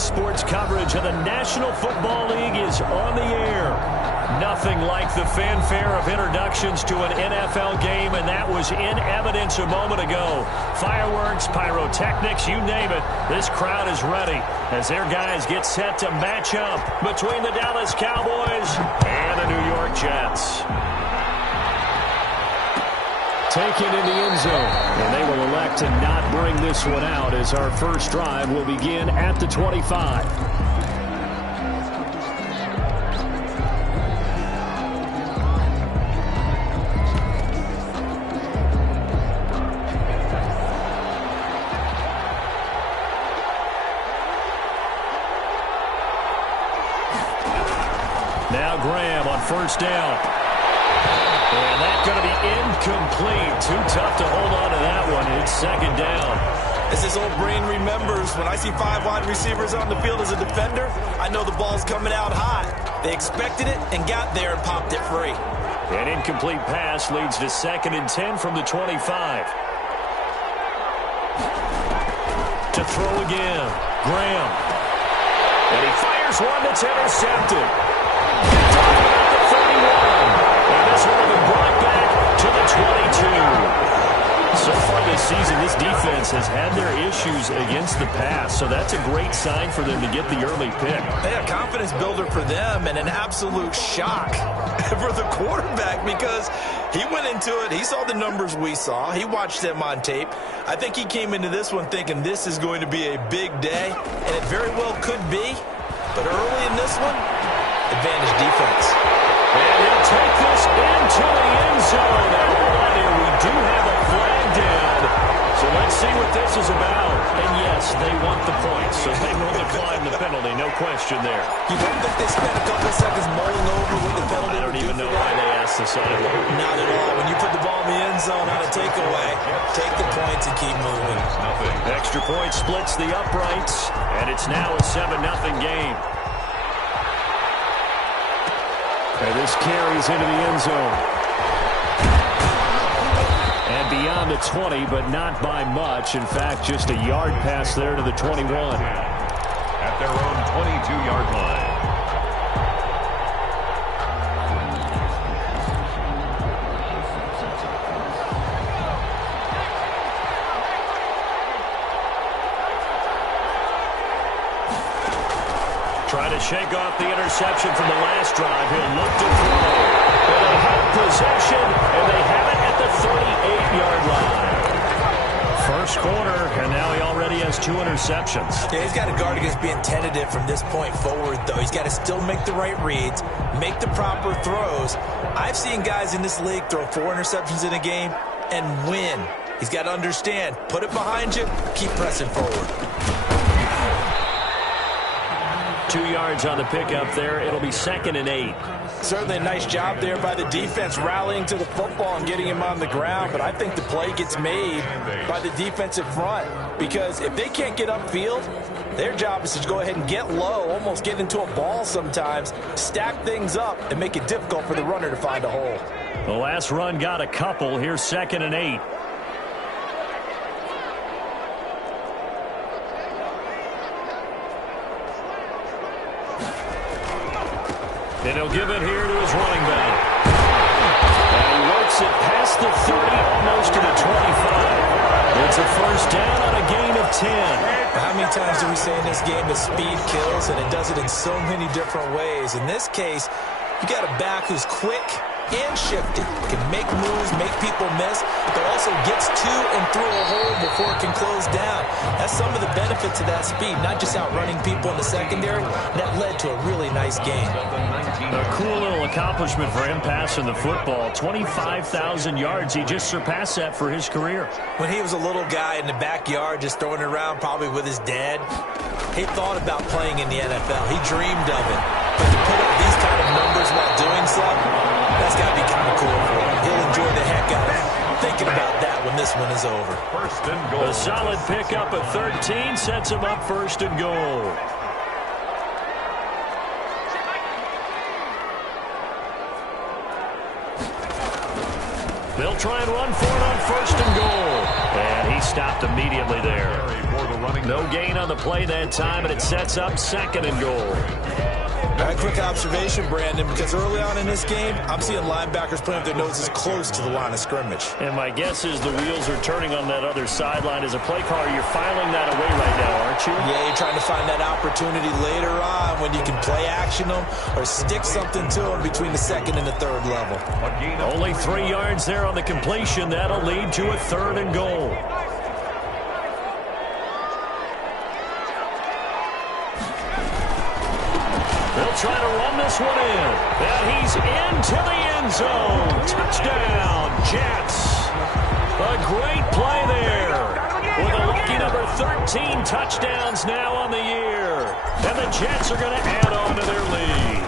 Sports coverage of the National Football League is on the air. Nothing like the fanfare of introductions to an NFL game, and that was in evidence a moment ago. Fireworks, pyrotechnics, you name it. This crowd is ready as their guys get set to match up between the Dallas Cowboys and the New York Jets. Taken in the end zone, and they will elect to not bring this one out as our first drive will begin at the 25. Now Graham on first down. And that's going to be incomplete. Too tough to hold on to that one. It's second down. As this old brain remembers, when I see 5 wide receivers on the field as a defender, I know the ball's coming out high. They expected it and got there and popped it free. An incomplete pass leads to 2nd and 10 from the 25. To throw again. Graham. And he fires one that's intercepted. Talking about the 31. And this one will be brought back to the 22. So far this season, this defense has had their issues against the pass, so that's a great sign for them to get the early pick. A confidence builder for them and an absolute shock for the quarterback because he went into it. He saw the numbers we saw. He watched them on tape. I think he came into this one thinking this is going to be a big day, and it very well could be. But early in this one, advantage defense. And he'll take this into the end zone. And we do have a flag down. So let's see what this is about. And yes, they want the points, so they will decline the penalty. No question there. You don't think they spent a couple of seconds mulling over what the penalty I don't even know why they asked the sideline. Not at all. When you put the ball in the end zone on a takeaway, take the points and keep moving. Extra point splits the uprights, and it's now a 7-0 game. And this carries into the end zone. And beyond the 20, but not by much. In fact, just a yard pass there to the 21. At their own 22-yard line. Trying to shake off the interception from the last drive. He'll look to throw. But they have possession, and they have it at the 38-yard line. First quarter, and now he already has 2 interceptions. Yeah, he's got to guard against being tentative from this point forward, though. He's got to still make the right reads, make the proper throws. I've seen guys in this league throw 4 interceptions in a game and win. He's got to understand, put it behind you, keep pressing forward. 2 yards on the pickup there. It'll be 2nd and 8. Certainly a nice job there by the defense rallying to the football and getting him on the ground, but I think the play gets made by the defensive front because if they can't get upfield, their job is to go ahead and get low, almost get into a ball sometimes, stack things up, and make it difficult for the runner to find a hole. The last run got a couple. Here's 2nd and 8. And he'll give it here to his running back. And he works it past the 30, almost to the 25. It's a first down on a gain of 10. How many times do we say in this game that speed kills, and it does it in so many different ways? In this case, you got a back who's quick and shifty, can make moves, make people miss, but also gets to and through a hole before it can close down. That's some of the benefits of that speed, not just outrunning people in the secondary. That led to a really nice game. A cool little accomplishment for him passing the football. 25,000 yards. He just surpassed that for his career. When he was a little guy in the backyard just throwing it around probably with his dad, he thought about playing in the NFL. He dreamed of it. But to put up these kind of numbers while doing so, that's got to be kind of cool for him. He'll enjoy the heck out of it, thinking about that when this one is over. First and goal. A solid pickup at 13 sets him up first and goal. They'll try and run for it on first and goal. And he stopped immediately there. No gain on the play that time, and it sets up 2nd and goal. A quick observation, Brandon, because early on in this game, I'm seeing linebackers playing with their noses close to the line of scrimmage. And my guess is the wheels are turning on that other sideline. As a play caller, you're filing that away right now, aren't you? Yeah, you're trying to find that opportunity later on when you can play action them or stick something to them between the 2nd and the 3rd level. Only 3 yards there on the completion. That'll lead to a 3rd and goal. They'll try to run this one in. And he's into the end zone. Touchdown, Jets. A great play there. With a lucky number 13 touchdowns now on the year. And the Jets are going to add on to their lead.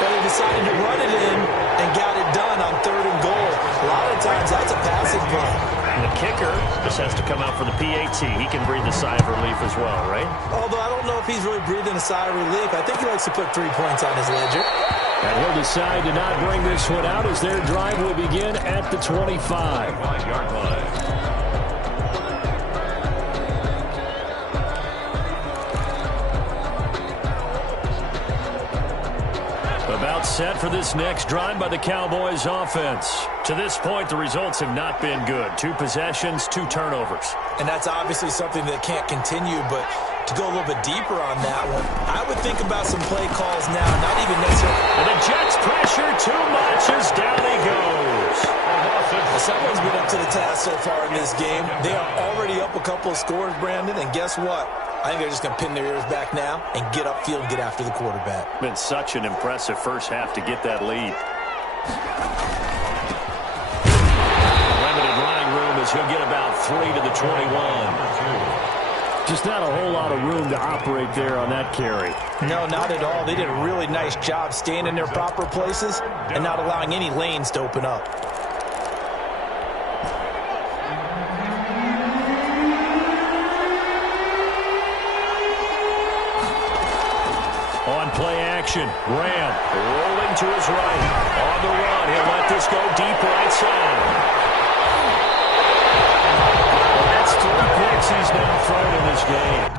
But they decided to run it in and got it done on 3rd and goal. A lot of times that's a passing play. And the kicker just has to come out for the PAT. He can breathe a sigh of relief as well, right? Although I don't know if he's really breathing a sigh of relief. I think he likes to put 3 points on his ledger. And he'll decide to not bring this one out as their drive will begin at the 25-yard line. About set for this next drive by the Cowboys offense. To this point, the results have not been good. 2 possessions, 2 turnovers. And that's obviously something that can't continue, but to go a little bit deeper on that one, I would think about some play calls now, not even necessarily. And the Jets pressure too much as down he goes. Someone's been up to the task so far in this game. They are already up a couple of scores, Brandon, and guess what? I think they're just going to pin their ears back now and get upfield and get after the quarterback. Been such an impressive first half to get that lead. Limited running room as he'll get about 3 to the 21. Just not a whole lot of room to operate there on that carry. No, not at all. They did a really nice job staying in their proper places and not allowing any lanes to open up. On play action, Graham rolling to his right. On the run, he'll let this go deep right side. Well, that's 3 picks he's now thrown in this game.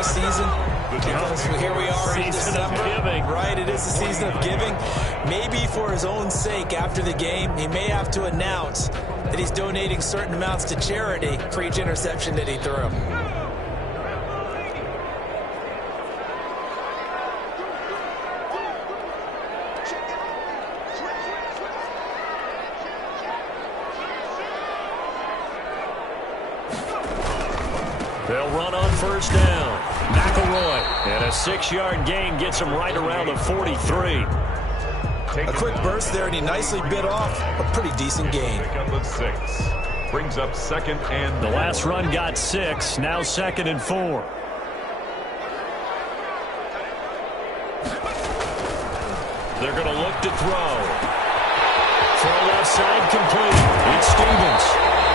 Season, because here we are in December, right? It is the season of giving. Maybe for his own sake, after the game, he may have to announce that he's donating certain amounts to charity for each interception that he threw. They'll run on first down. McElroy, and a 6-yard gain gets him right around the 43. A quick burst there, and he nicely bit off a pretty decent gain. Six. Brings up 2nd and... The last run got 6, now 2nd and 4. They're going to look to throw. Throw left side complete. It's Stevens.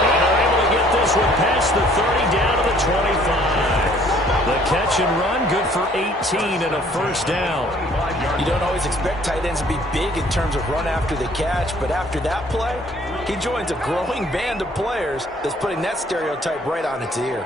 And they're able to get this one past the 30 down to the 25. The catch and run, good for 18 and a first down. You don't always expect tight ends to be big in terms of run after the catch, but after that play, he joins a growing band of players that's putting that stereotype right on its ear.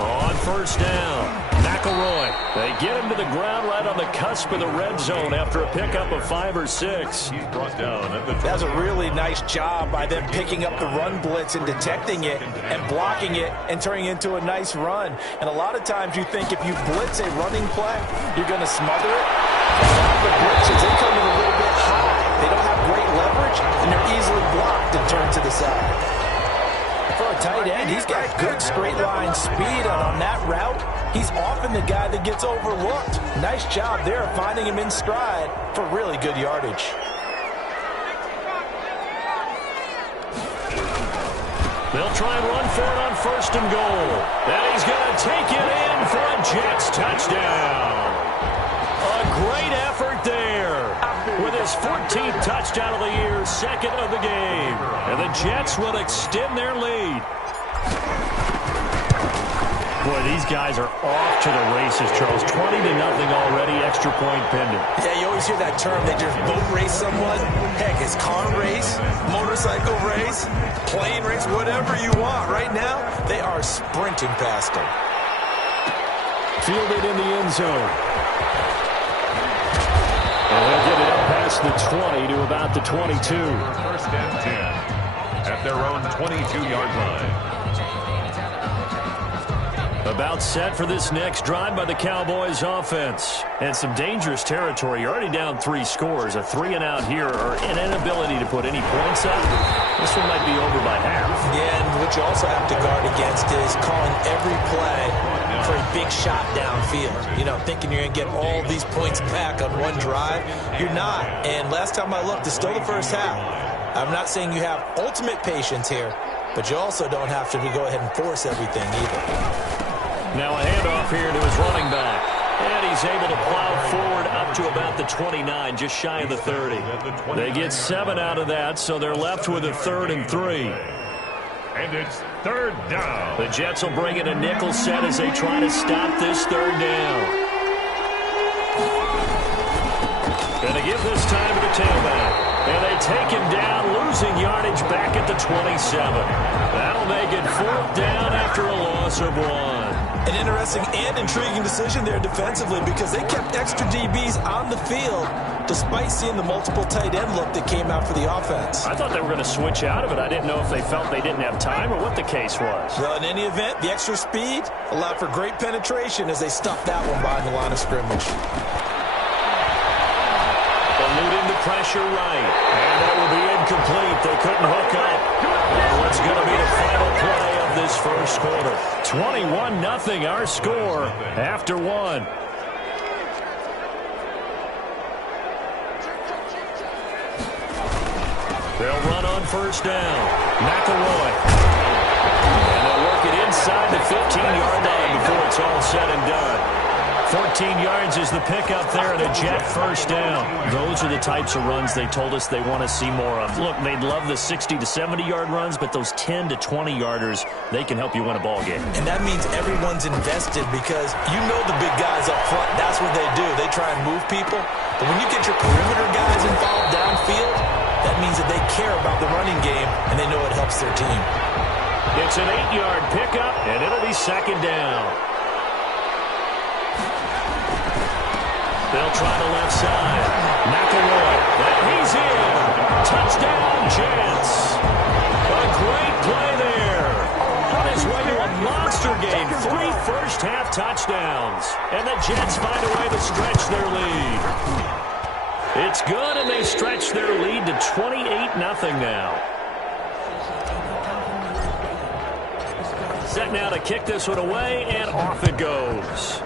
On first down, McElroy. They get him to the ground right on the cusp of the red zone after a pickup of 5 or 6. He's brought down at the That's a really nice job by them picking up the run blitz and detecting it and blocking it and turning it into a nice run. And a lot of times you think if you blitz a running play, you're going to smother it. A lot of the blitzes, they come in a little bit high. They don't have great leverage, and they're easily blocked and turned to the side. For a tight end, he's got good straight line speed, and on that route, he's often the guy that gets overlooked. Nice job there of finding him in stride for really good yardage. They'll try and run for it on first and goal. And he's going to take it in for a Jets touchdown. A great effort there. With his 14th touchdown of the year, second of the game. And the Jets will extend their lead. Boy, these guys are off to the races, Charles. 20-0 already, extra point pending. Yeah, you always hear that term, they just boat race someone. Heck, it's car race, motorcycle race, plane race, whatever you want. Right now, they are sprinting past them. Fielded in the end zone. And they'll get it up past the 20 to about the 22. first and 10 at their own 22-yard line. About set for this next drive by the Cowboys offense. And some dangerous territory. You're already down 3 scores. A 3-and-out here or an inability to put any points up. This one might be over by half. Yeah, and what you also have to guard against is calling every play for a big shot downfield. You know, thinking you're going to get all these points back on one drive. You're not. And last time I looked, it's still the first half. I'm not saying you have ultimate patience here, but you also don't have to go ahead and force everything either. Now a handoff here to his running back. And he's able to plow forward up to about the 29, just shy of the 30. They get 7 out of that, so they're left with a 3rd and 3. And it's 3rd down. The Jets will bring in a nickel set as they try to stop this 3rd down. Going to give this time to the tailback. And they take him down, losing yardage back at the 27. That'll make it 4th down after a loss of 1. An interesting and intriguing decision there defensively because they kept extra DBs on the field despite seeing the multiple tight end look that came out for the offense. I thought they were going to switch out of it. I didn't know if they felt they didn't have time or what the case was. Well, in any event, the extra speed allowed for great penetration as they stuffed that one behind the line of scrimmage. Eluding the pressure right. And that will be incomplete. They couldn't hook up. And what's going to be the final play of this first quarter? 21-0 our score after 1. They'll run on first down. McElroy. And they'll work it inside the 15-yard line before it's all said and done. 14 yards is the pickup there and a Jet first down. Those are the types of runs they told us they want to see more of. Look, they'd love the 60 to 70-yard runs, but those 10 to 20-yarders, they can help you win a ball game. And that means everyone's invested because you know the big guys up front, that's what they do. They try and move people. But when you get your perimeter guys involved downfield, that means that they care about the running game and they know it helps their team. It's an 8-yard pickup, and it'll be 2nd down. They'll try the left side. McElroy. And he's in. Touchdown, Jets. A great play there. On his way to a monster game. 3 first-half touchdowns. And the Jets find a way to stretch their lead. It's good, and they stretch their lead to 28-0 now. Set now to kick this one away, and off it goes.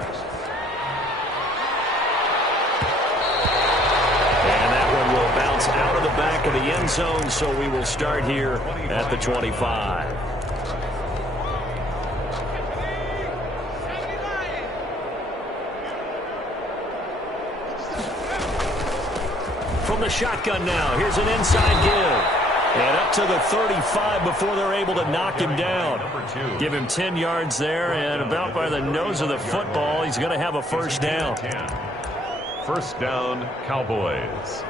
Bounce out of the back of the end zone, so we will start here at the 25. From the shotgun now, here's an inside give. And up to the 35 before they're able to knock him down. Give him 10 yards there, and about by the nose of the football, he's going to have a first down. First down, Cowboys.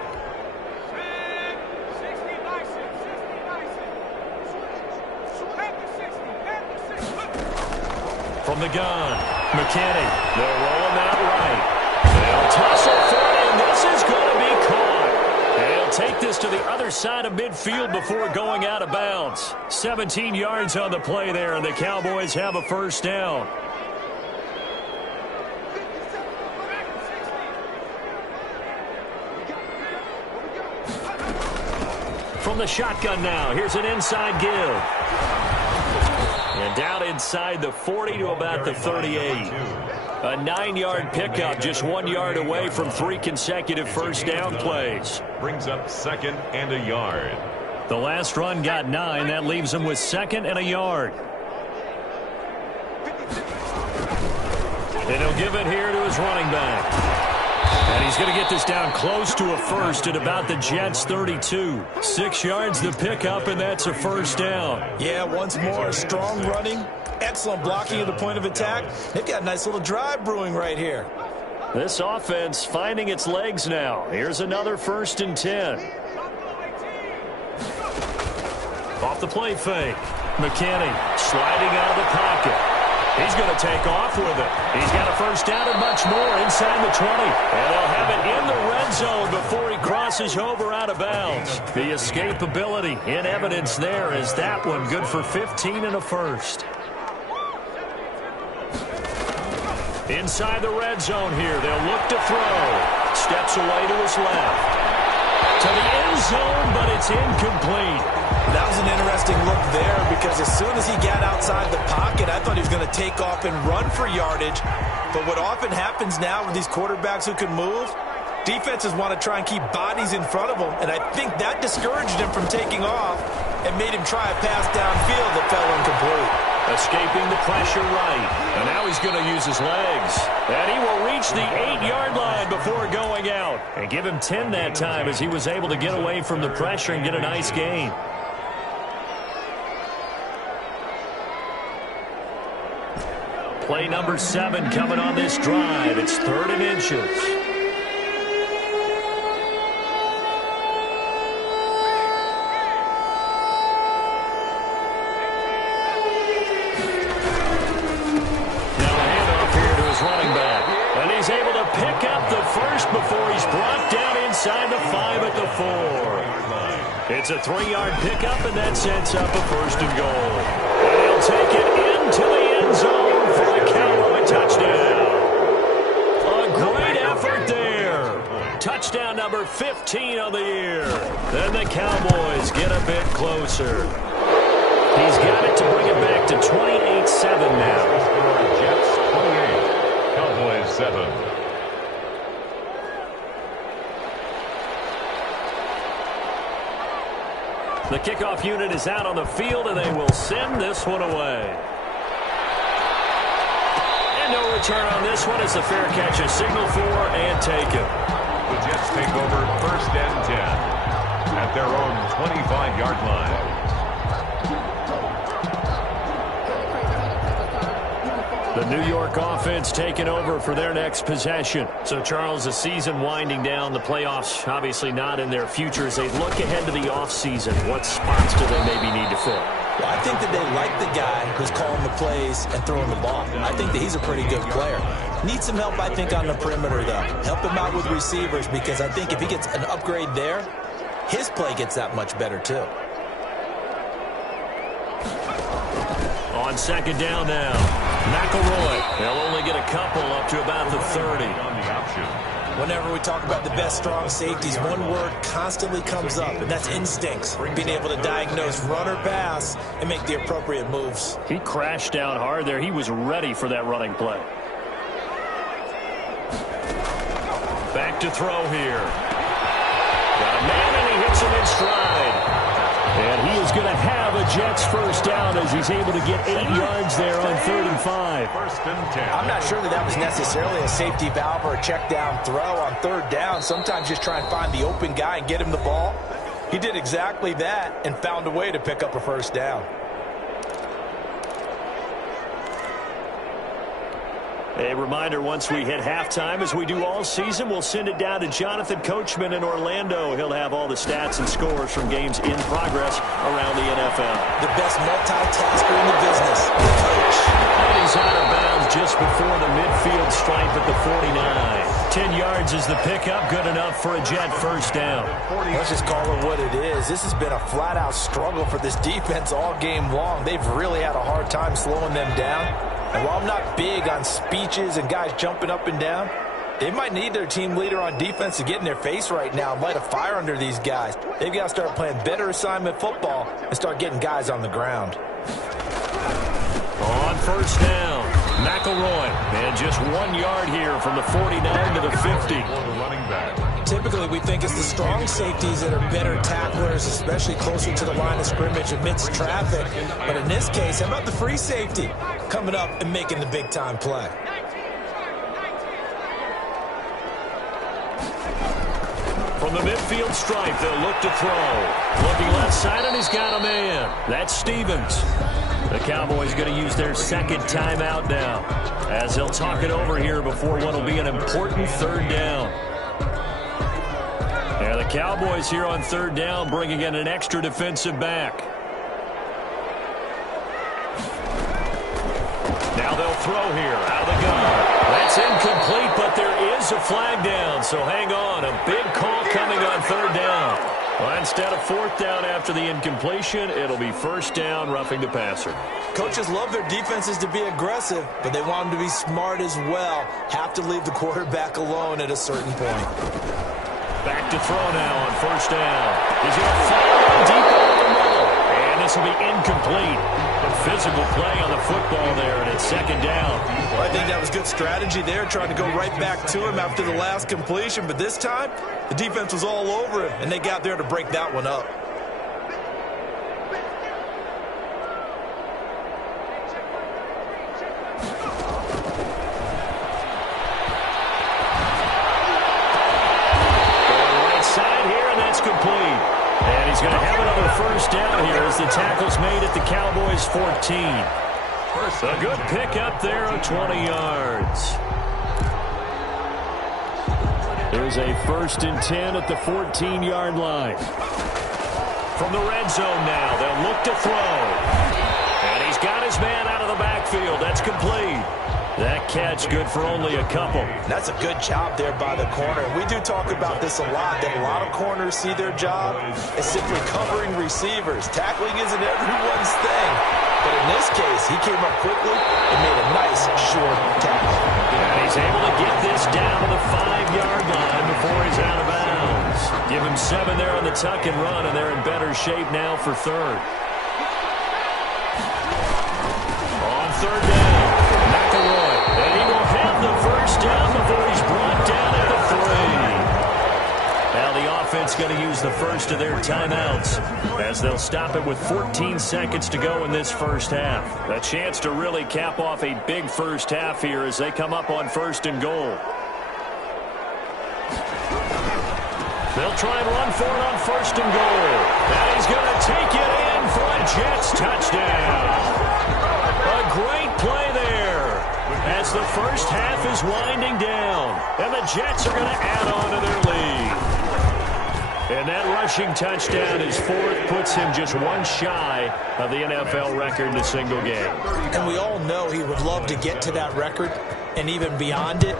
From the gun, McKinney. They'll roll him out right. They'll toss it for it, and this is going to be caught. And he'll take this to the other side of midfield before going out of bounds. 17 yards on the play there, and the Cowboys have a first down. From the shotgun now, here's an inside give. And down inside the 40 to about the 38. A 9-yard pickup, just 1 yard away from 3 consecutive first down plays. Brings up 2nd and a yard. The last run got 9. That leaves him with 2nd and a yard. And he'll give it here to his running back. And he's going to get this down close to a first at about the Jets' 32. 6 yards the pickup, and that's a first down. Yeah, once more, strong running, excellent blocking at the point of attack. They've got a nice little drive brewing right here. This offense finding its legs now. Here's another 1st and 10. Off the play fake. McKinney sliding out of the pocket. He's going to take off with it. He's got a first down and much more inside the 20. And they'll have it in the red zone before he crosses over out of bounds. The escapability in evidence there is that one good for 15 and a first. Inside the red zone here. They'll look to throw. Steps away to his left. To the end zone, but it's incomplete. That was an interesting look there because as soon as he got outside the pocket, I thought he was going to take off and run for yardage. But what often happens now with these quarterbacks who can move, defenses want to try and keep bodies in front of them. And I think that discouraged him from taking off and made him try a pass downfield that fell incomplete. Escaping the pressure right. And now he's going to use his legs. And he will reach the 8-yard line before going out. And give him 10 that time as he was able to get away from the pressure and get a nice gain. Play number 7 coming on this drive. It's 3rd and inches. Able to pick up the first before he's brought down inside the 5 at the 4. It's a 3-yard pickup, and that sets up a 1st and goal. And he'll take it into the end zone for a Cowboy touchdown. A great effort there. Touchdown number 15 on the year. Then the Cowboys get a bit closer. He's got it to bring it back to 28-7 now. Jets 28. Cowboys 7. The kickoff unit is out on the field, and they will send this one away. And no return on this one. It's a fair catch, a signal for, and taken. The Jets take over 1st and 10 at their own 25-yard line. The New York offense taking over for their next possession. So, Charles, the season winding down, the playoffs obviously not in their future. As they look ahead to the offseason, what spots do they maybe need to fill? Well, I think that they like the guy who's calling the plays and throwing the ball. I think that he's a pretty good player. Needs some help, I think, on the perimeter, though. Help him out with receivers because I think if he gets an upgrade there, his play gets that much better, too. On 2nd down now. McElroy. They'll only get a couple up to about the 30. Whenever we talk about the best strong safeties, one word constantly comes up, and that's instincts. Being able to diagnose run or pass and make the appropriate moves. He crashed down hard there. He was ready for that running play. Back to throw here. Got a man, and he hits him in stride. And he is going to have a Jets first down as he's able to get 8 yards there on 3rd and 5. 1st and 10. I'm not sure that was necessarily a safety valve or a check down throw on 3rd down. Sometimes just try and find the open guy and get him the ball. He did exactly that and found a way to pick up a first down. A reminder, once we hit halftime, as we do all season, we'll send it down to Jonathan Coachman in Orlando. He'll have all the stats and scores from games in progress around the NFL. The best multitasker in the business, the coach. And he's out of bounds just before the midfield stripe at the 49. 10 yards is the pickup, good enough for a Jet first down. Let's just call it what it is. This has been a flat-out struggle for this defense all game long. They've really had a hard time slowing them down. And while I'm not big on speeches and guys jumping up and down, they might need their team leader on defense to get in their face right now and light a fire under these guys. They've got to start playing better assignment football and start getting guys on the ground. On first down, McElroy. And just 1 yard here from the 49 to the 50. Running back. Typically, we think it's the strong safeties that are better tacklers, especially closer to the line of scrimmage amidst traffic. But in this case, how about the free safety coming up and making the big-time play? From the midfield stripe, they'll look to throw. Looking left side, and he's got a man. That's Stevens. The Cowboys going to use their second timeout now, as they'll talk it over here before what will be an important third down. And the Cowboys here on third down bringing in an extra defensive back. Now they'll throw here out of the gun. That's incomplete, but there is a flag down, so hang on. A big call coming on third down. Well, instead of fourth down after the incompletion, it'll be first down, roughing the passer. Coaches love their defenses to be aggressive, but they want them to be smart as well. Have to leave the quarterback alone at a certain point. Back to throw now on first down. He's going to fire deep over the middle. And this will be incomplete. A physical play on the football there, and it's second down. Well, I think that was good strategy there, trying to go right back to him after the last completion. But this time, the defense was all over him, and they got there to break that one up. He's going to have another first down here as the tackle's made at the Cowboys' 14. A good pickup there of 20 yards. There's a 1st and 10 at the 14-yard line. From the red zone now, they'll look to throw. And he's got his man out of the backfield. That's complete. That catch good for only a couple. That's a good job there by the corner. We do talk about this a lot, that a lot of corners see their job as simply covering receivers. Tackling isn't everyone's thing. But in this case, he came up quickly and made a nice, short tackle. And he's able to get this down to the 5-yard line before he's out of bounds. Give him 7 there on the tuck and run, and they're in better shape now for third. On third down. And he will have the first down before he's brought down at the 3. Now the offense going to use the first of their timeouts as they'll stop it with 14 seconds to go in this first half. A chance to really cap off a big first half here as they come up on 1st and goal. They'll try and run for it on 1st and goal. And he's going to take it in for a Jets touchdown. A great play there as the first half is winding down, and the Jets are going to add on to their lead. And that rushing touchdown is 4th, puts him just 1 shy of the NFL record in a single game. And we all know he would love to get to that record and even beyond it,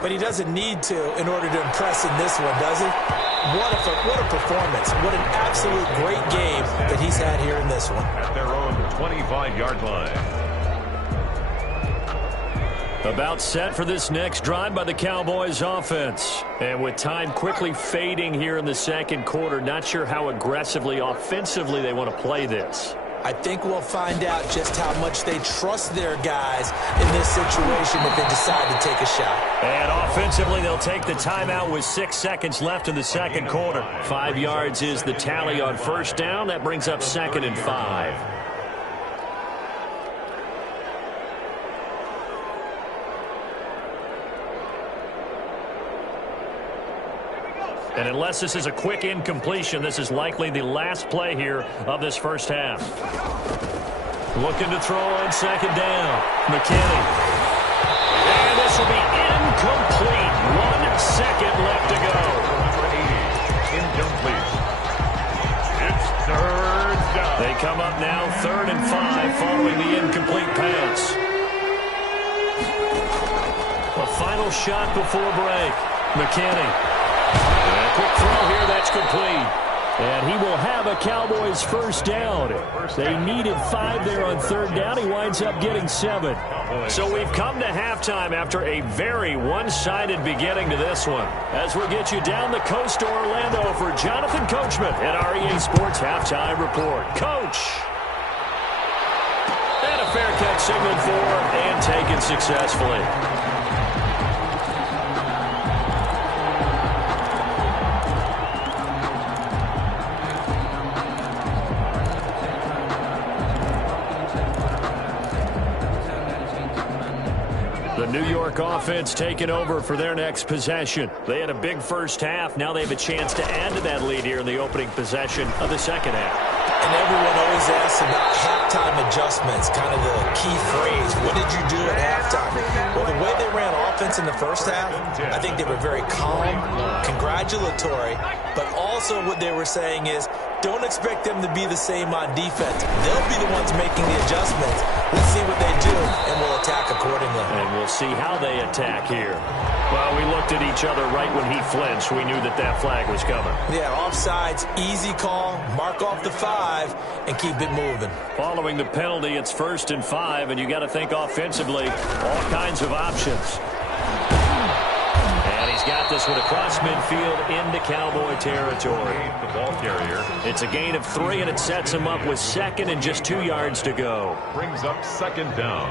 but he doesn't need to in order to impress in this one, does he? What a performance. What an absolute great game that he's had here in this one. At their own 25-yard line. About set for this next drive by the Cowboys offense. And with time quickly fading here in the second quarter, not sure how aggressively, offensively they want to play this. I think we'll find out just how much they trust their guys in this situation if they decide to take a shot. And offensively, they'll take the timeout with 6 seconds left in the second quarter. 5 yards is the tally on first down. That brings up 2nd and 5. And unless this is a quick incompletion, this is likely the last play here of this first half. Looking to throw on second down. McKinney. And this will be incomplete. 1 second left to go. Number 80, incomplete. It's third down. They come up now 3rd and 5 following the incomplete pass. A final shot before break. McKinney. And a quick throw here, that's complete. And he will have a Cowboys first down. They needed 5 there on 3rd down. He winds up getting 7. So we've come to halftime after a very one-sided beginning to this one. As we'll get you down the coast to Orlando for Jonathan Coachman at our EA Sports Halftime Report. Coach! And a fair catch signaled for and taken successfully. The New York offense taking over for their next possession. They had a big first half. Now they have a chance to add to that lead here in the opening possession of the second half. And everyone always asks about halftime adjustments, kind of the key phrase. What did you do at halftime? Well, the way they ran offense in the first half, I think they were very calm, congratulatory, but also what they were saying is, don't expect them to be the same on defense. They'll be the ones making the adjustments. Let's see what they do, and we'll attack accordingly. And we'll see how they attack here. Well, we looked at each other right when he flinched. We knew that that flag was coming. Yeah, offsides, easy call, mark off the 5, and keep it moving. Following the penalty, it's 1st and 5, and you got to think offensively, all kinds of options. And he's got this one across midfield into Cowboy territory. The ball carrier. It's a gain of 3, and it sets him up with 2nd and just 2 yards to go. Brings up 2nd down.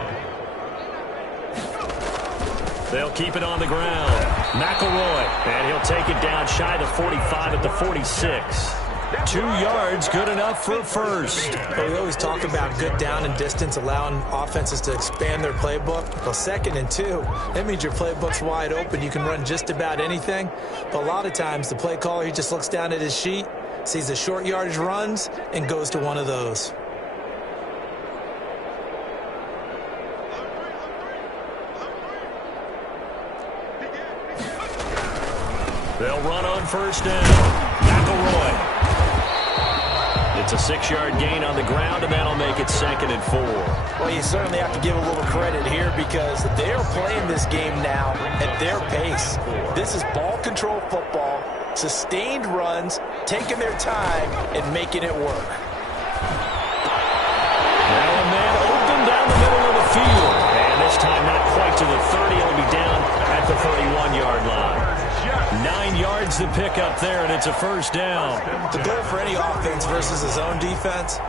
They'll keep it on the ground. McElroy, and he'll take it down shy of 45 at the 46. 2 yards, good enough for a first. Well, we always talk about good down and distance, allowing offenses to expand their playbook. Well, 2nd and 2, that means your playbook's wide open. You can run just about anything. But a lot of times, the play caller, he just looks down at his sheet, sees the short yardage runs, and goes to one of those. They'll run on 1st down. McElroy. It's a 6-yard gain on the ground, and that'll make it 2nd and 4. Well, you certainly have to give a little credit here because they're playing this game now at their pace. This is ball control football, sustained runs, taking their time, and making it work. Now a man open down the middle of the field. And this time not quite to the 30. It'll be down at the 31-yard line. 9 yards to pick up there, and it's a 1st down. The goal for any offense versus his own defense,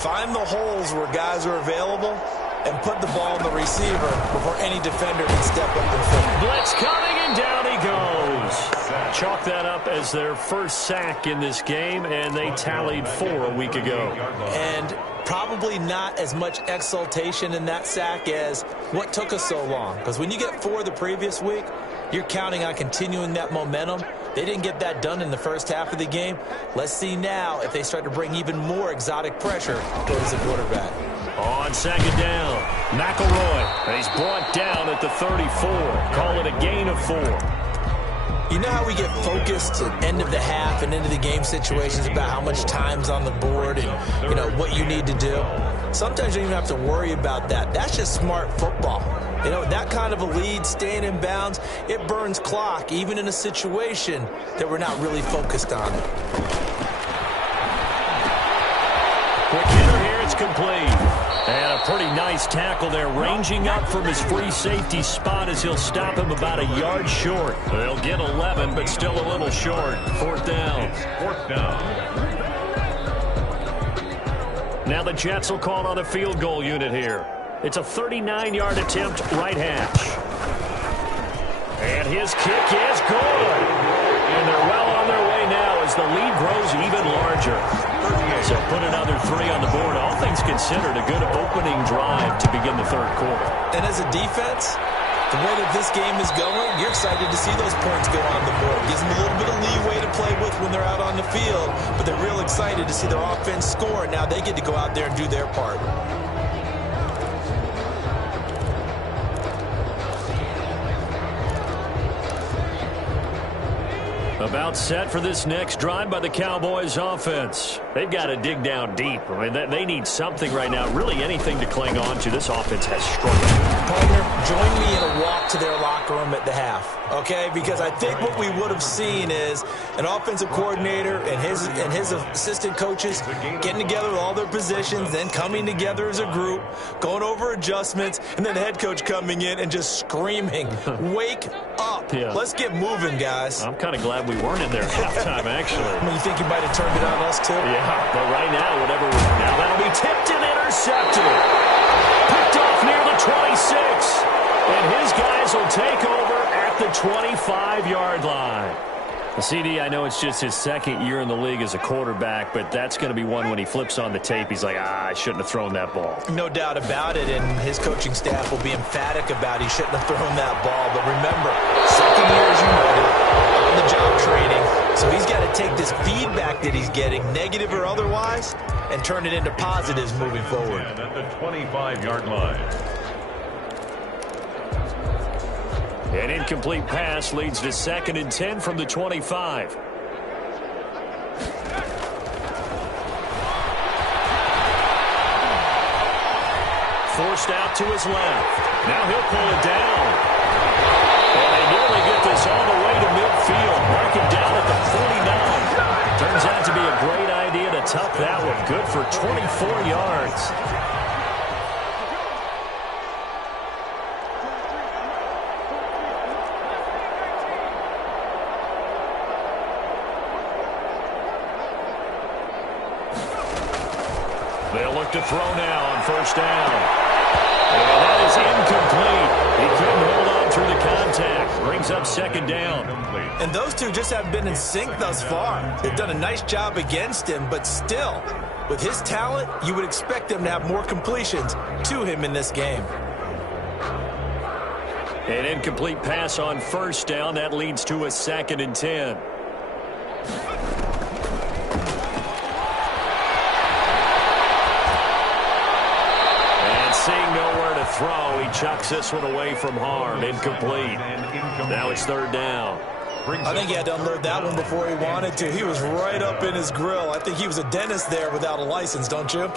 find the holes where guys are available and put the ball in the receiver before any defender can step up and fill. Blitz coming, and down he goes. Chalk that up as their first sack in this game, and they tallied 4 a week ago. And probably not as much exultation in that sack as what took us so long. Because when you get 4 the previous week, you're counting on continuing that momentum. They didn't get that done in the first half of the game. Let's see now if they start to bring even more exotic pressure towards the quarterback. On 2nd down, McElroy. He's brought down at the 34. Call it a gain of 4. You know how we get focused at end of the half and into the game situations about how much time's on the board and, you know, what you need to do? Sometimes you don't even have to worry about that. That's just smart football. You know, that kind of a lead, staying in bounds, it burns clock, even in a situation that we're not really focused on it. Quick hitter here, it's complete. And a pretty nice tackle there, ranging up from his free safety spot as he'll stop him about a yard short. They'll get 11, but still a little short. 4th down. 4th down. Now the Jets will call on a field goal unit here. It's a 39-yard attempt, right hash. And his kick is good. And they're well on their way now as the lead grows even larger. So put another 3 on the board. All things considered, a good opening drive to begin the 3rd quarter. And as a defense, the way that this game is going, you're excited to see those points go on the board. Gives them a little bit of leeway to play out on the field, but they're real excited to see their offense score. Now they get to go out there and do their part. About set for this next drive by the Cowboys offense. They've got to dig down deep. I mean, they need something right now, really anything to cling on to. This offense has struggled. Partner, join me in a walk to their locker room at the half, okay? Because I think what we would have seen is an offensive coordinator and his assistant coaches getting together with all their positions, then coming together as a group, going over adjustments, and then the head coach coming in and just screaming, wake up. Yeah. Let's get moving, guys. I'm kind of glad we weren't in there at halftime, actually. I mean, you think you might have turned it on us, too? Yeah, but right now, now that'll be tipped and intercepted. Picked off near the 26. And his guys will take over at the 25-yard line. The CD, I know it's just his second year in the league as a quarterback, but that's going to be one when he flips on the tape. He's like, I shouldn't have thrown that ball. No doubt about it, and his coaching staff will be emphatic about he shouldn't have thrown that ball. But remember, second year, as you noted, on the job training, so he's got to take this feedback that he's getting, negative or otherwise, and turn it into positives moving forward. And at the 25-yard line. An incomplete pass leads to 2nd and 10 from the 25. Forced out to his left. Now he'll pull it down. And they nearly get this all the way to midfield. Mark it down at the 49. Turns out to be a great idea to tuck that one. Good for 24 yards. They'll look to throw now on first down. And that is incomplete. He couldn't hold on through the contact. Brings up 2nd down. And those two just haven't been in sync thus far. They've done a nice job against him, but still, with his talent, you would expect them to have more completions to him in this game. An incomplete pass on first down. That leads to a 2nd and 10. Seeing nowhere to throw, he chucks this one away from harm. Incomplete. Now it's 3rd down. I think he had to unload that one before he wanted to. He was right up in his grill. I think he was a dentist there without a license, don't you?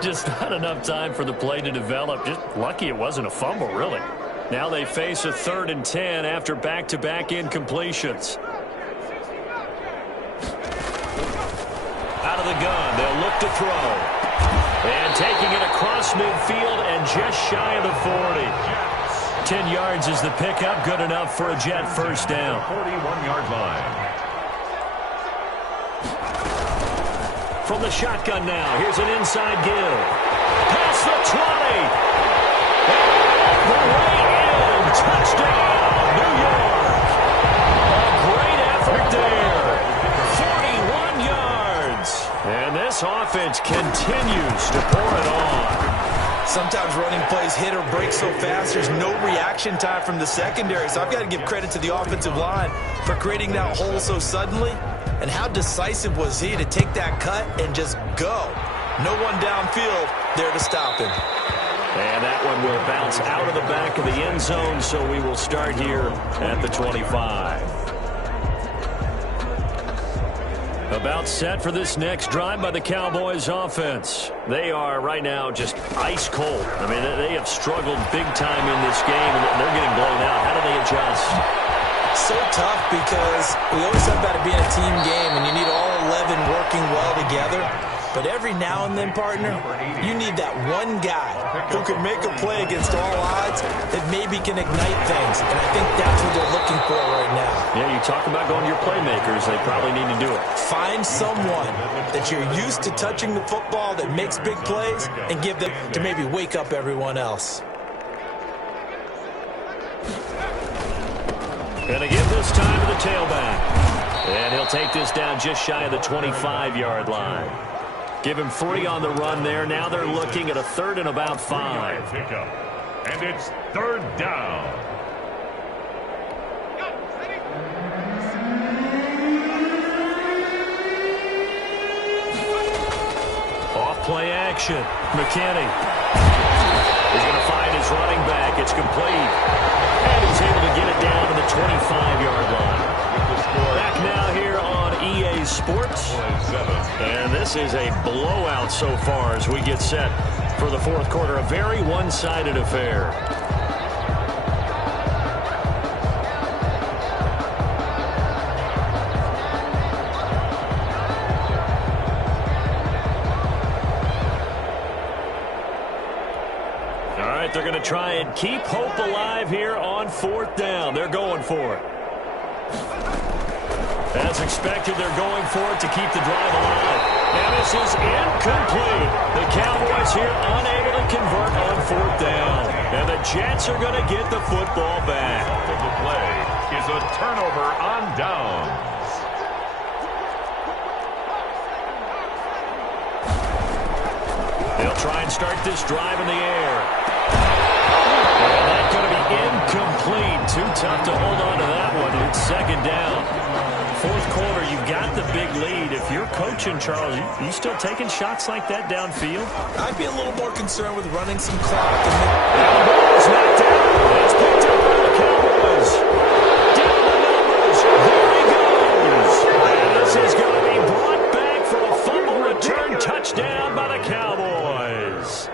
Just not enough time for the play to develop. Just lucky it wasn't a fumble, really. Now they face a 3rd and 10 after back-to-back incompletions. Out of the gun, they'll look to throw. And taking it across midfield and just shy of the 40. 10 yards is the pickup. Good enough for a Jet first down. 41-yard line. From the shotgun now, here's an inside give. Past the 20. And the way in. Touchdown, New York. A great effort there. 41 yards. And this offense continues to pour it on. Sometimes running plays hit or break so fast, there's no reaction time from the secondary. So I've got to give credit to the offensive line for creating that hole so suddenly. And how decisive was he to take that cut and just go? No one downfield there to stop him. And that one will bounce out of the back of the end zone, so we will start here at the 25. About set for this next drive by the Cowboys offense. They are right now just ice cold. I mean, they have struggled big time in this game, and they're getting blown out. How do they adjust? So tough because we always talk about it being a team game, and you need all 11 working well together. But every now and then, partner, you need that one guy who can make a play against all odds that maybe can ignite things. And I think that's what they're looking for right now. Yeah, you talk about going to your playmakers. They probably need to do it. Find someone that you're used to touching the football that makes big plays and give them to maybe wake up everyone else. Gonna give this time to the tailback. And he'll take this down just shy of the 25-yard line. Give him 3 on the run there. Now they're looking at a 3rd and about 5. Pickup. And it's 3rd down. 3 play action. McKinney. He's going to find his running back. It's complete. And he's able to get it down to the 25-yard line. Back now here on EA Sports. And this is a blowout so far as we get set for the fourth quarter. A very one-sided affair. All right, they're going to try and keep hope alive here on fourth down. They're going for it. As expected, they're going for it to keep the drive alive. And this is incomplete. The Cowboys here unable to convert on fourth down. And the Jets are going to get the football back. The play is a turnover on downs. They'll try and start this drive in the air. And that's going to be incomplete. Too tough to hold on to that one. It's second down. Fourth quarter, you've got the big lead. If you're coaching, Charles, you still taking shots like that downfield? I'd be a little more concerned with running some clock. And the ball is knocked down. It's picked up by the Cowboys. Down the numbers. There he goes. And this is going to be brought back for a fumble return touchdown by the Cowboys.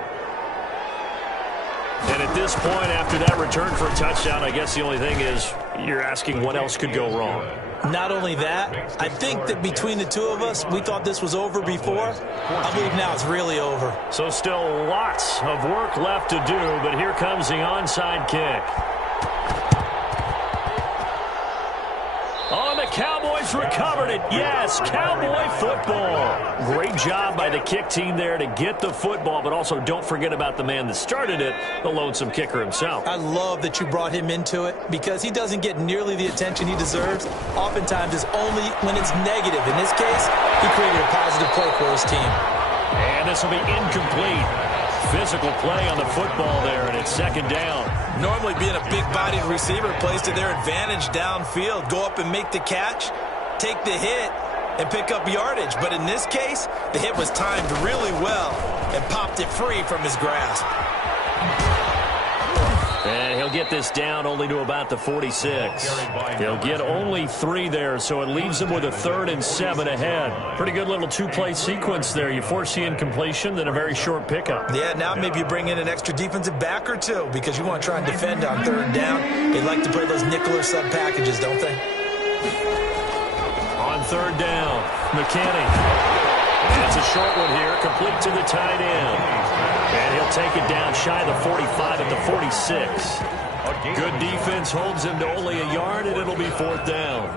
And at this point, after that return for a touchdown, I guess the only thing is you're asking what else could go wrong. Not only that, I think that between the two of us, we thought this was over before. I believe now it's really over. So still lots of work left to do, but here comes the onside kick. Oh, the Cowboys recovered it. Yes, Cowboy football. Great job by the kick team there to get the football, but also don't forget about the man that started it, the lonesome kicker himself. I love that you brought him into it because he doesn't get nearly the attention he deserves. Oftentimes it's only when it's negative. In this case, he created a positive play for his team. And this will be incomplete. Physical play on the football there, and it's second down. Normally being a big-bodied receiver plays to their advantage downfield. Go up and make the catch, take the hit, and pick up yardage. But in this case, the hit was timed really well and popped it free from his grasp. And he'll get this down only to about the 46. He'll get only 3 there, so it leaves him with a 3rd and 7 ahead. Pretty good little two-play sequence there. You force the incompletion, then a very short pickup. Yeah, now maybe you bring in an extra defensive back or two because you want to try and defend on 3rd down. They like to play those nickel or sub packages, don't they? On 3rd down, McKinney. And it's a short one here, complete to the tight end. And he'll take it down shy of the 45 at the 46. Good defense holds him to only a yard, and it'll be 4th down.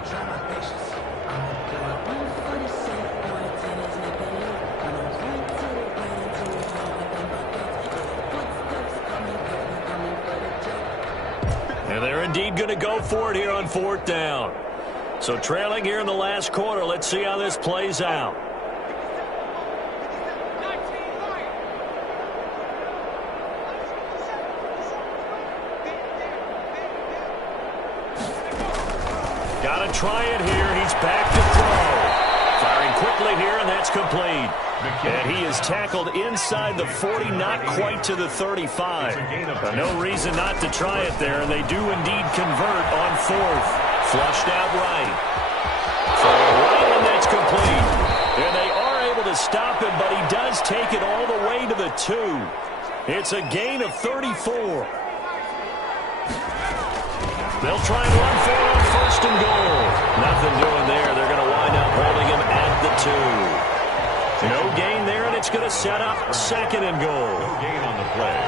And they're indeed going to go for it here on 4th down. So trailing here in the last quarter, let's see how this plays out. Got to try it here. He's back to throw. Firing quickly here, and that's complete. And he is tackled inside the 40, not quite to the 35. No reason not to try it there, and they do indeed convert on 4th. Flushed out right. For a right, and that's complete. And they are able to stop him, but he does take it all the way to the 2. It's a gain of 34. They'll try and run for it on 1st and goal. Nothing doing there. They're going to wind up holding him at the 2. No gain there, and it's going to set up 2nd and goal. No gain on the play.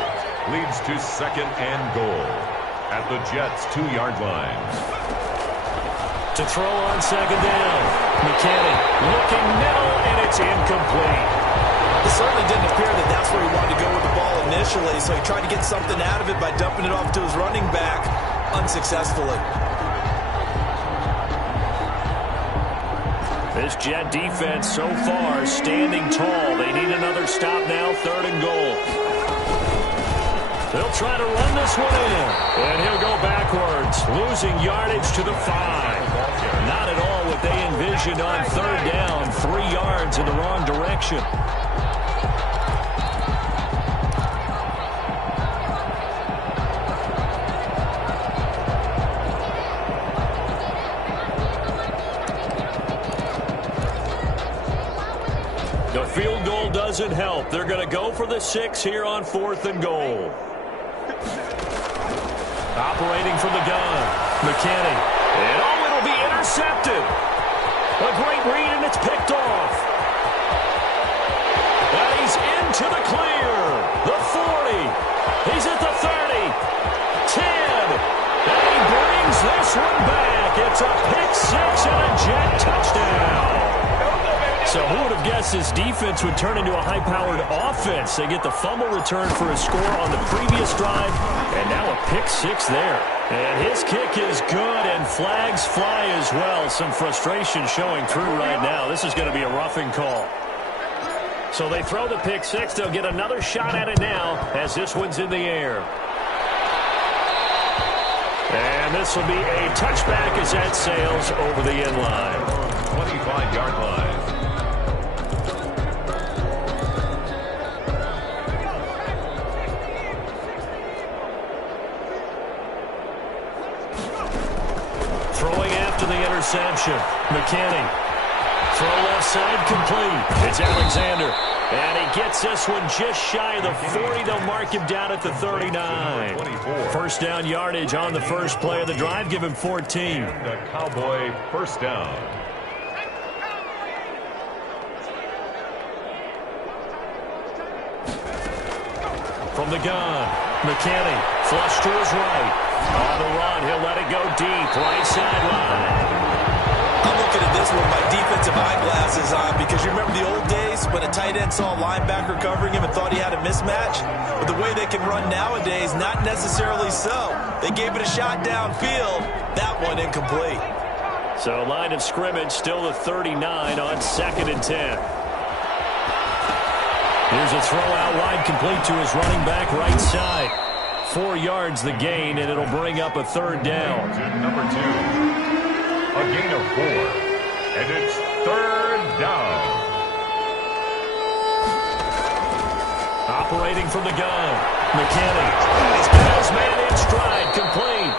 Leads to 2nd and goal at the Jets' 2-yard line. To throw on 2nd down. McKinney looking middle, and it's incomplete. It certainly didn't appear that that's where he wanted to go with the ball initially, so he tried to get something out of it by dumping it off to his running back unsuccessfully. This Jet defense so far standing tall. They need another stop now, 3rd and goal. They'll try to run this one in, and he'll go backwards, losing yardage to the 5. Not at all what they envisioned on 3rd down, 3 yards in the wrong direction. doesn't help. They're going to go for the 6 here on 4th and goal. Operating from the gun, McKinney. And it'll be intercepted. A great read, and it's picked off. And he's into the clear. The 40. He's at the 30. 10. And he brings this one back. It's a pick 6 and a Jet touchdown. So who would have guessed this defense would turn into a high-powered offense? They get the fumble return for a score on the previous drive, and now a pick 6 there. And his kick is good, and flags fly as well. Some frustration showing through right now. This is going to be a roughing call. So they throw the pick 6. They'll get another shot at it now as this one's in the air. And this will be a touchback as that sails over the end line. 25-yard line. Throwing after the interception. McKinney. Throw left side complete. It's Alexander. And he gets this one just shy of the 40. They'll mark him down at the 39. 24. First down yardage on the first play of the drive. Give him 14. The Cowboy first down. From the gun, McKinney, flush to his right. On the run, he'll let it go deep, right sideline. I'm looking at this with my defensive eyeglasses on because you remember the old days when a tight end saw a linebacker covering him and thought he had a mismatch? But the way they can run nowadays, not necessarily so. They gave it a shot downfield. That one incomplete. So line of scrimmage still the 39 on 2nd and 10. Here's a throw out wide complete to his running back right side. 4 yards the gain, and it'll bring up a 3rd down. To number 2. A gain of 4. And it's 3rd down. Operating from the gun. McKinney. He's got his man in stride, complete.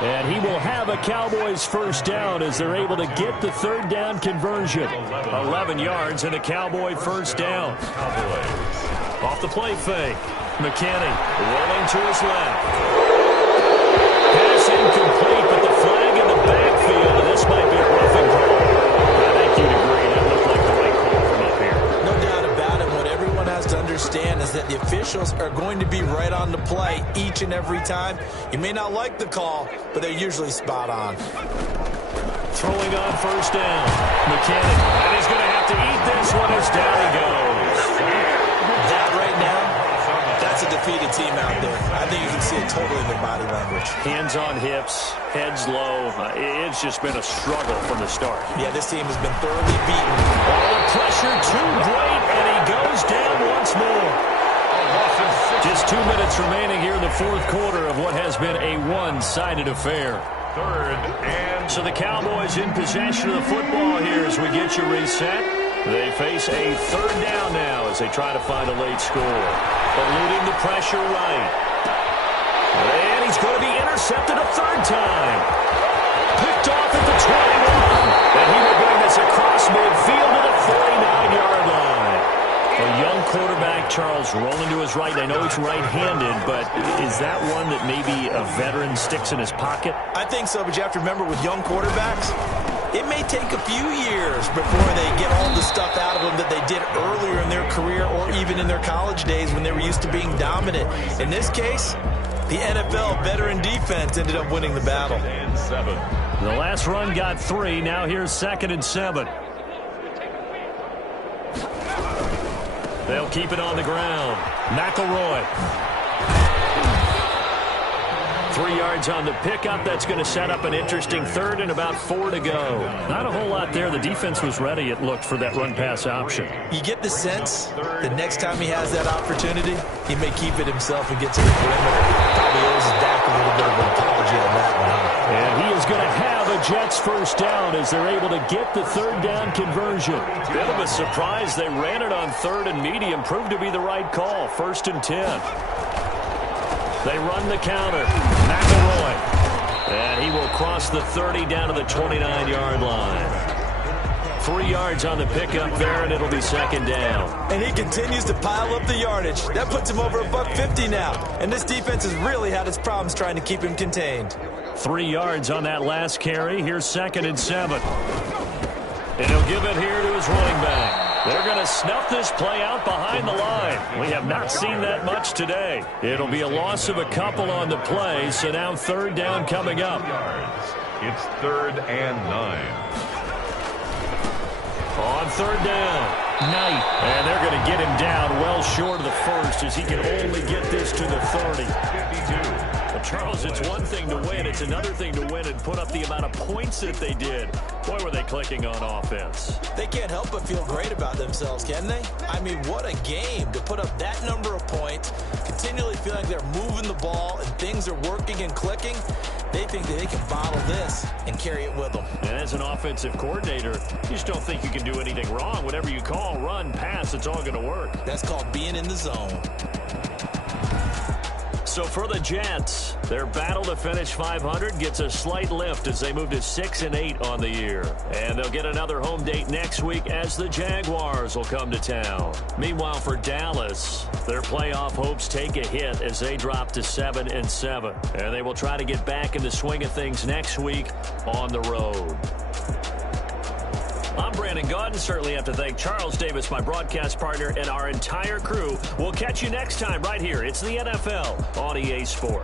And he will have a Cowboys first down as they're able to get the 3rd down conversion. 11 yards and a Cowboy first down. Cowboys. Off the play fake. McKinney rolling to his left. Pass incomplete, but the flag in the backfield, and this might be a roughing call. I think you'd agree that looked like the right call from up here. No doubt about it. What everyone has to understand is that the officials are going to be right on the play each and every time. You may not like the call, but they're usually spot on. Throwing on first down. McKinney. And he's going to have to eat this one as down he goes. That right now, that's a defeated team out there. I think you can see it totally in their body language. Hands on hips, heads low. It's just been a struggle from the start. Yeah, this team has been thoroughly beaten. Oh, the pressure too great, and he goes down once more. Just 2 minutes remaining here in the 4th quarter of what has been a one-sided affair. 3rd and... So the Cowboys in possession of the football here as we get you reset. They face a 3rd down now as they try to find a late score. Eluding the pressure right. And he's going to be intercepted a 3rd time. Picked off at the 21. And he will bring this across midfield to the 49-yard line. A young quarterback, Charles, rolling to his right. I know he's right-handed, but is that one that maybe a veteran sticks in his pocket? I think so, but you have to remember with young quarterbacks, it may take a few years before they get all the stuff out of them that they did earlier in their career or even in their college days when they were used to being dominant. In this case, the NFL veteran defense ended up winning the battle. And 7. The last run got 3. Now here's 2nd and 7. They'll keep it on the ground. McElroy. 3 yards on the pickup. That's going to set up an interesting 3rd and about 4 to go. Not a whole lot there. The defense was ready, it looked, for that run-pass option. You get the sense the next time he has that opportunity, he may keep it himself and get to the perimeter. Probably owes his back a little bit of an apology on that one. And he is going to have a Jets first down as they're able to get the 3rd down conversion. Bit of a surprise. They ran it on 3rd and medium. Proved to be the right call. 1st and 10. They run the counter. McElroy. And he will cross the 30 down to the 29-yard line. 3 yards on the pickup there, and it'll be second down. And he continues to pile up the yardage. That puts him over $150 now. And this defense has really had its problems trying to keep him contained. 3 yards on that last carry. Here's 2nd and 7. And he'll give it here to his running back. They're going to snuff this play out behind the line. We have not seen that much today. It'll be a loss of a couple on the play, so now 3rd down coming up. It's 3rd and 9. On 3rd down. Knight. And they're going to get him down well short of the first as he can only get this to the 30. 52. Well, Charles, it's one thing to win. It's another thing to win and put up the amount of points that they did. Boy, were they clicking on offense. They can't help but feel great about themselves, can they? I mean, what a game to put up that number of points, continually feeling like they're moving the ball and things are working and clicking. They think that they can bottle this and carry it with them. And as an offensive coordinator, you just don't think you can do anything wrong. Whatever you call, run, pass, it's all going to work. That's called being in the zone. So for the Jets, their battle to finish 500 gets a slight lift as they move to 6-8 on the year. And they'll get another home date next week as the Jaguars will come to town. Meanwhile, for Dallas, their playoff hopes take a hit as they drop to 7-7. And they will try to get back in the swing of things next week on the road. I'm Brandon Gaudin. Certainly have to thank Charles Davis, my broadcast partner, and our entire crew. We'll catch you next time right here. It's the NFL on EA Sports.